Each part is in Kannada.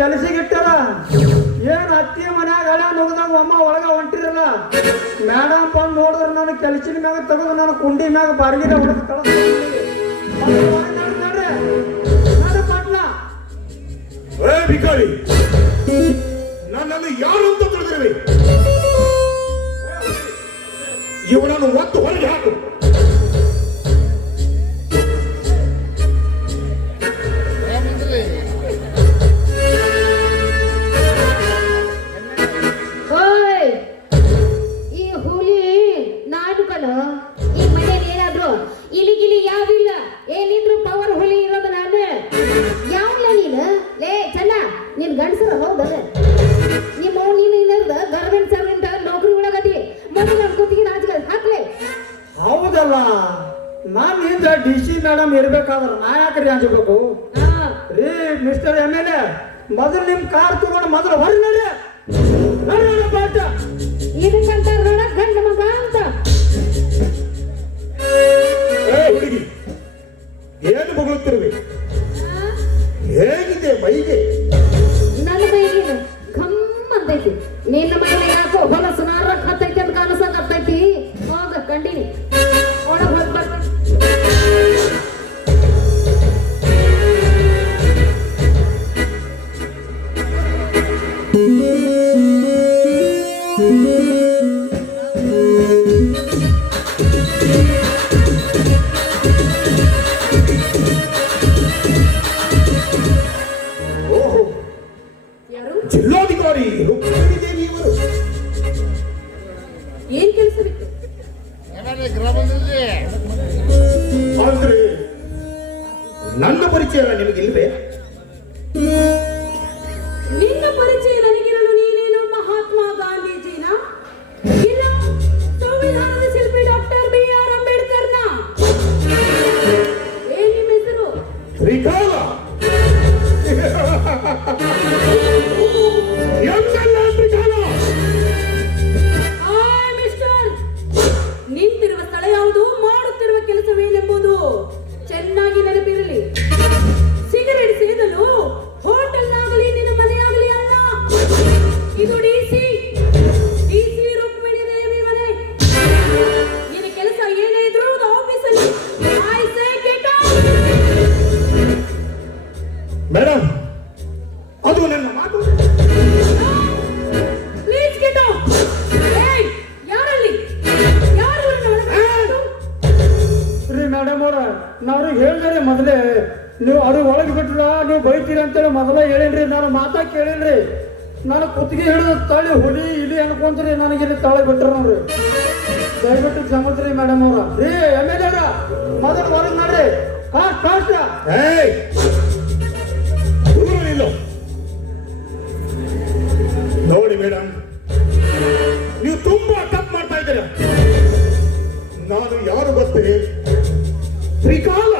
ಕೆಲಸಿಗಿಟ್ಟಾರ? ಏನ್ ಅತ್ತಿ ಮನ್ಯಾಗ ಹಳೆ ಮುಗಿದಾಗ ಅಮ್ಮ ಒಳಗ ಹೊಂಟಿರಲ್ಲ? ಮೇಡಮ್ ಬಂದು ನೋಡಿದ್ರೆ ನನ್ನ ಕೆಲಸಿನ ಮ್ಯಾಗ ತೆಗೆದು ನನ್ನ ಕುಂಡಿ ಮ್ಯಾಗ ಬಾರ್ಗಿನ ಹೊಡೆದು ಭಿಕಾರಿ, ನನ್ನನ್ನು ಯಾರು ಅಂತ ತಿಳಿದಿರಲಿ? ಇವನನ್ನು ಒತ್ತು ಹೊರಗೆ ಹಾಕು. ಡಿ ಸಿ ಮೇಡಮ್ ಇರ್ಬೇಕಾದ್ರೆ ನಾ ಯಾಕ್ರಿ ಅಂಜಬೇಕು? ರೀ ಮಿಸ್ಟರ್ ಎಂ ಎಲ್ ಎ ಮೊದಲು ನಿಮ್ ಕಾರ್ ತಗೊಂಡು ಮೊದಲು ಹೊರ ನಡಿ. ಪಾಠ ನನ್ನ ಪರಿಚಯ ನಿಮಗಿಲ್ವೇ? ನಿನ್ನ ಪರಿಚಯ ನನಗಿರಲು ನೀನೇನು ಮಹಾತ್ಮ ಗಾಂಧೀಜಿನ? ಇಲ್ಲ ಸಂವಿಧಾನದ ಶಿಲ್ಪಿ ಡಾಕ್ಟರ್ ಬಿ ಆರ್ ಅಂಬೇಡ್ಕರ್ನ? ಏನ್ ನಿಮ್ಮ ಹೆಸರು? ತ್ರಿಕಾಲ ಮೊದಲೇ ನೀವು ಅದು ಒಳಗೆ ಬಿಟ್ರ ನೀವು ಬೈತೀರಿ ಅಂತೇಳಿ ಮೊದಲೇ ಹೇಳಿನ್ರಿ, ನಾನು ಮಾತಾ ಕೇಳಿನ್ರಿ. ನಾನು ಕುತ್ತಿಗೆ ಹಿಡಿದು ತಳಿ ಹುಲಿ ಇಲಿ ಅನ್ಕೊಂತ್ರಿ, ನನಗೆ ಇಲ್ಲಿ ತಳಿ ಬಿಟ್ರ ನೋಡ್ರಿ. ದಯವಿಟ್ಟು ಕ್ಷಮತ್ರಿ ಮೇಡಮ್ ಅವ್ರ. ರೀ ಎಂ ಎಲ್ ಎರ ಮೊದಲು ಹೊರಗೆ ನೋಡ್ರಿ ಕಾಸ್ಟ್ ಕಾಸ್ಟ್ ನೋಡಿ ಮೇಡಮ್ ನೀವು ತುಂಬಾ ತಪ್ಪು ಮಾಡ್ತಾ ಇದ್ದೀರ. ನಾನು ಯಾರು ಬರ್ತೀರಿ ತ್ರಿಕಾಲ.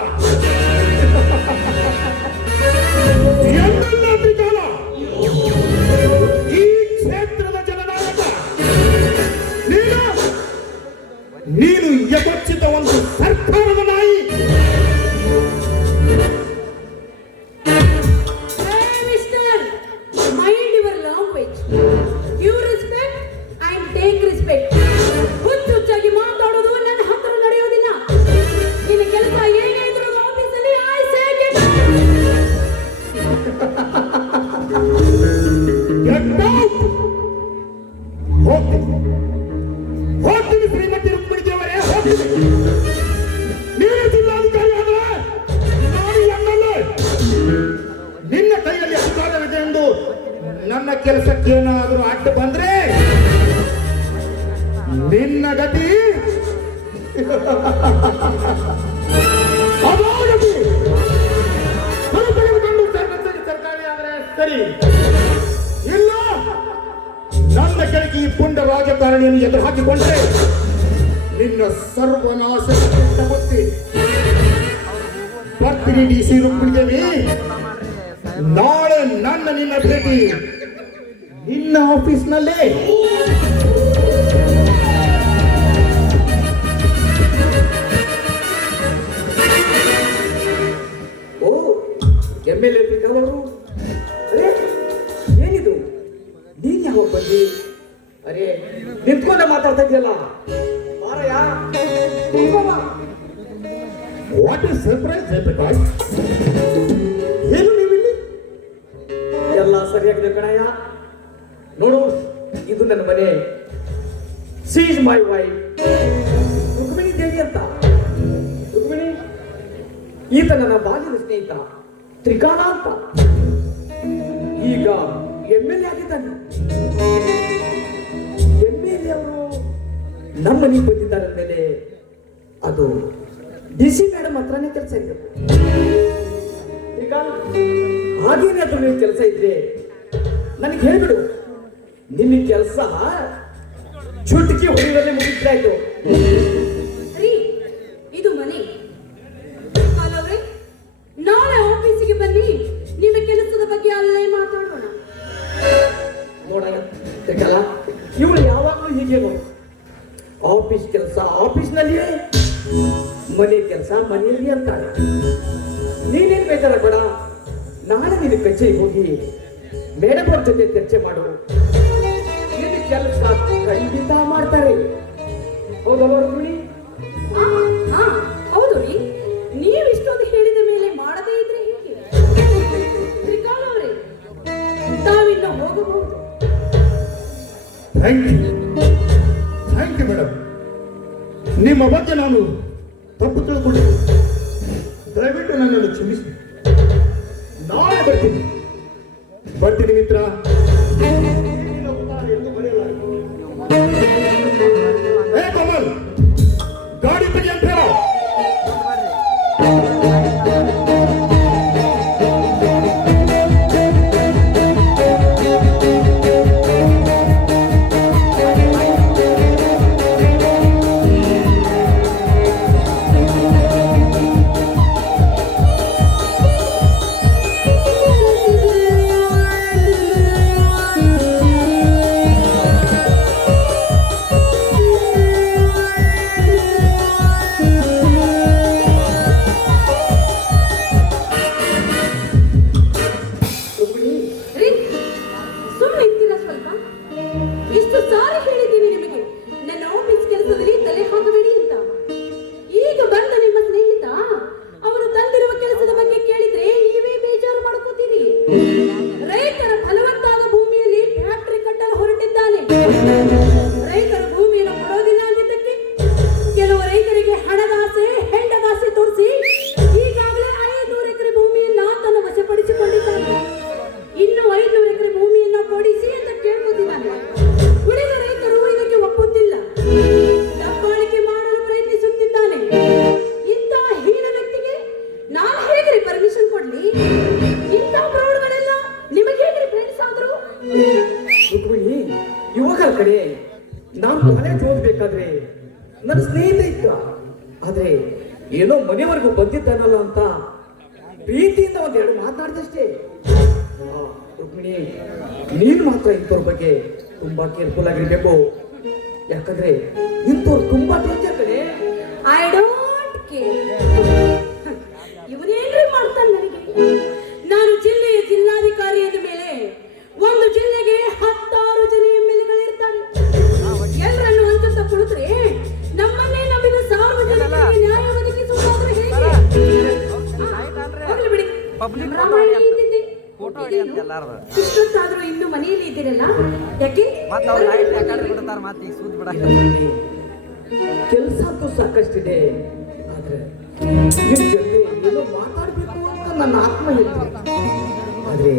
ಹೋಗ್ತೀನಿ ಶ್ರೀಮತಿ ರುಕ್ಮಿಣಿ ದೇವರೇ ಹೋಗ್ತೀನಿ ನೀನು ಜಿಲ್ಲಾಧಿಕಾರಿ ನಾನು ನಿನ್ನ ಕೈಯಲ್ಲಿ ಎಂದು ನನ್ನ ಕೆಲಸಕ್ಕೆ ಏನಾದರೂ ಅಡ್ಡ ಬಂದ್ರೆ ನಿನ್ನ ಗತಿ. ಎದುರು ಹಾಕಿಕೊಂಡ್ರೆ ನಿನ್ನ ಸರ್ವನಾಶ ಗೊತ್ತಿ ಬರ್ತೀನಿ ಡಿ ಸಿ ನಾಳೆ ನನ್ನ ನಿನ್ನ ಭೇಟಿ. ನಿನ್ನ ಆಫೀಸ್ನಲ್ಲೇ ಜಯಪ್ರಕಾಶ್ ಏನು ನೀವಿಲ್ಲಿ ಎಲ್ಲ ಸರಿಯಾಗಿದೆ ಕಣಯ್ಯ. ನೋಡು, ಇದು ನನ್ನ ಮನೆ. She's my wife Rukmini Devi ಅಂತ. ರುಕ್ಮಿಣಿ, ಈತ ನನ್ನ ಬಾಲ್ಯದ ಸ್ನೇಹಿತ, ತ್ರಿಕಾಲ ಅಂತ. ಈಗ ಎಂ ಎಲ್ ಎ ಆಗಿದ್ದಾನೆ. ಎಂ ಎಲ್ ಎ ಅವರು ನಮ್ಮ ಮನೆಗೆ ಬಂದಿದ್ದಾರೆ ಮೇಲೆ ಅದು ಡಿ ಸಿ ಮೇಡಮ್ ಹತ್ರನೇ ಕೆಲಸ ಹಾಗೇನೆ ಈಗ ನೀವು ಕೆಲಸ ಇದ್ರೆ ನನಗೆ ಹೇಳ್ಬಿಡು. ನಿನ್ನ ಕೆಲಸ ಚುಟ್ಕಿ ಮುಗಿಸ್ತಾ ಮುಗಿಸ್ತಾಯ್ತು ಮನೆ ಕೆಲಸ, ಮನೆಯಲ್ಲಿ ಅಂತಾಳೆ ನೀನೇನ್ ಬೇಜಾರ ಬೇಡ ನಾಳೆ ನೀನು ಕಚೇರಿಗೆ ಹೋಗಿ ಮೇಡಮ್ ಅವ್ರ ಜೊತೆ ಚರ್ಚೆ ಮಾಡು. ದಯವಿಟ್ಟು ನನ್ನನ್ನು and ಕಡೆ, ನಾನು ಕಾಲೇಜ್ ಓದ್ಬೇಕಾದ್ರೆ ನನ್ನ ಸ್ನೇಹಿತ ಇದ್ದ. ಆದ್ರೆ ಏನೋ ಮನೆವರೆಗೂ ಬಂದಿದ್ದಾನಲ್ಲ ಅಂತ ಪ್ರೀತಿಯಿಂದ ಒಂದೆರಡು ಮಾತಾಡ್ದಷ್ಟೇ. ರುಕ್ಮಿಣಿ, ನೀನು ಮಾತ್ರ ಇಂಥವ್ರ ಬಗ್ಗೆ ತುಂಬಾ ಕೇರ್ಫುಲ್ ಆಗಿರ್ಬೇಕು. ಯಾಕಂದ್ರೆ ಇಂಥವ್ರು ತುಂಬಾ ಡೇಂಜರ್ ಕಡೆ ಐ ಡೋಂಟ್ ಕೇರ್ ಇವನೇನ್ರಿ ಮಾಡ್ತಾನೆ ನನಗೆ? ಕುಳಿತರೆ ನಮ್ಮನ್ನೇ ನಂಬಿದ ಸಾರ್ವಜನಿಕರಿಗೆ ನ್ಯಾಯ ಒದಗಿಸುವುದಾದ್ರೆ ಹೇಗೆ? ಆ, ಹೋಗ್ಲಿ ಫೋಟೋ ಅಂತ ಇದೇನು? ಇಷ್ಟೊತ್ತಾದ್ರೂ ಇನ್ನು ಮನೆಯಲ್ಲಿ ಇದ್ದೀರಲ್ಲ? ಯಾಕೆ? ಮತ್ತೆ ಅವ್ರ ಲೈಟ್ ಯಾಕಂದ್ರೆ ಬಿಡ್ತಾರ ಮತ್ತೆ ಈಗ ಸೂದ್ ಬಿಡ ಕೆಲಸ ಅಂತೂ ಸಾಕಷ್ಟಿದೆ. ಆದ್ರೆ ನಿಮ್ ಜೊತೆ ಏನೋ ಮಾತಾಡ್ಬೇಕು ಅಂತ ನನ್ನ ಆತ್ಮ ಹೇಳ್ತೀನಿ ಆದ್ರೆ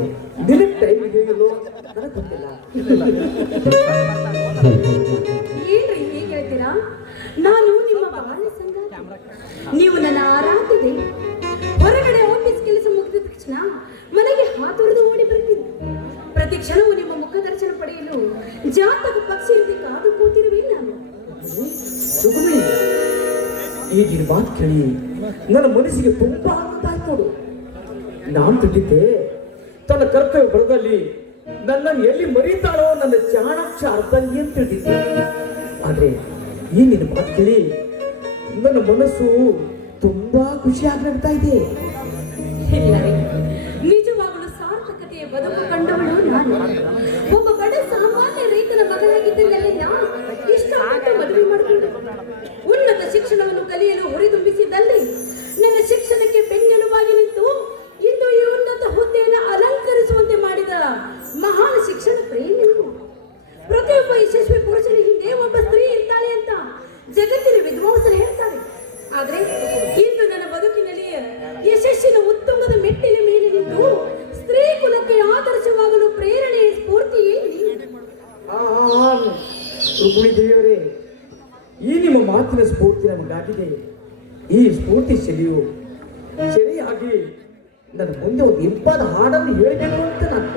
ಟೈಮ್ ಇದೆಯಲ್ಲೋ ನನಗೆ ಗೊತ್ತಿಲ್ಲ. ಮಾತು ಕೇಳಿ. ನನ್ನ ಮನಸ್ಸಿಗೆ ತುಂಬಾ ಆನಂದ ಆಯ್ತು ನಾನು ತಿಂದಿದ್ದೆ. ತನ್ನ ಕರ್ತವ್ಯ ಬರದಲ್ಲಿ ನನ್ನ ಎಲ್ಲಿ ಮರೀತಾಳೋ ನನ್ನ ಚಾಣಾಕ್ಷ ಅರ್ಧ ಏನ್ ತಿಳಿದಿದ್ದೆ ಆದ್ರೆ ಈ ನಿನ್ನ ಮಾತು ಕೇಳಿ ನನ್ನ ಮನಸ್ಸು ತುಂಬಾ ಖುಷಿ ನಡ್ತಾ ಇದೆ. ನಿಜವಾಗಲು ಸಾರ್ಥಕತೆಯ ಬದುಕು ಕಂಡವಳು ಪ್ರೀತಿ ಸೆಳೆಯು ಆಗಿ ನನ್ನ ಮುಂದೆ ಒಂದು ಇಂಪಾದ ಹಾಡನ್ನು ಹೇಳಬೇಕು ಅಂತ ನಾನು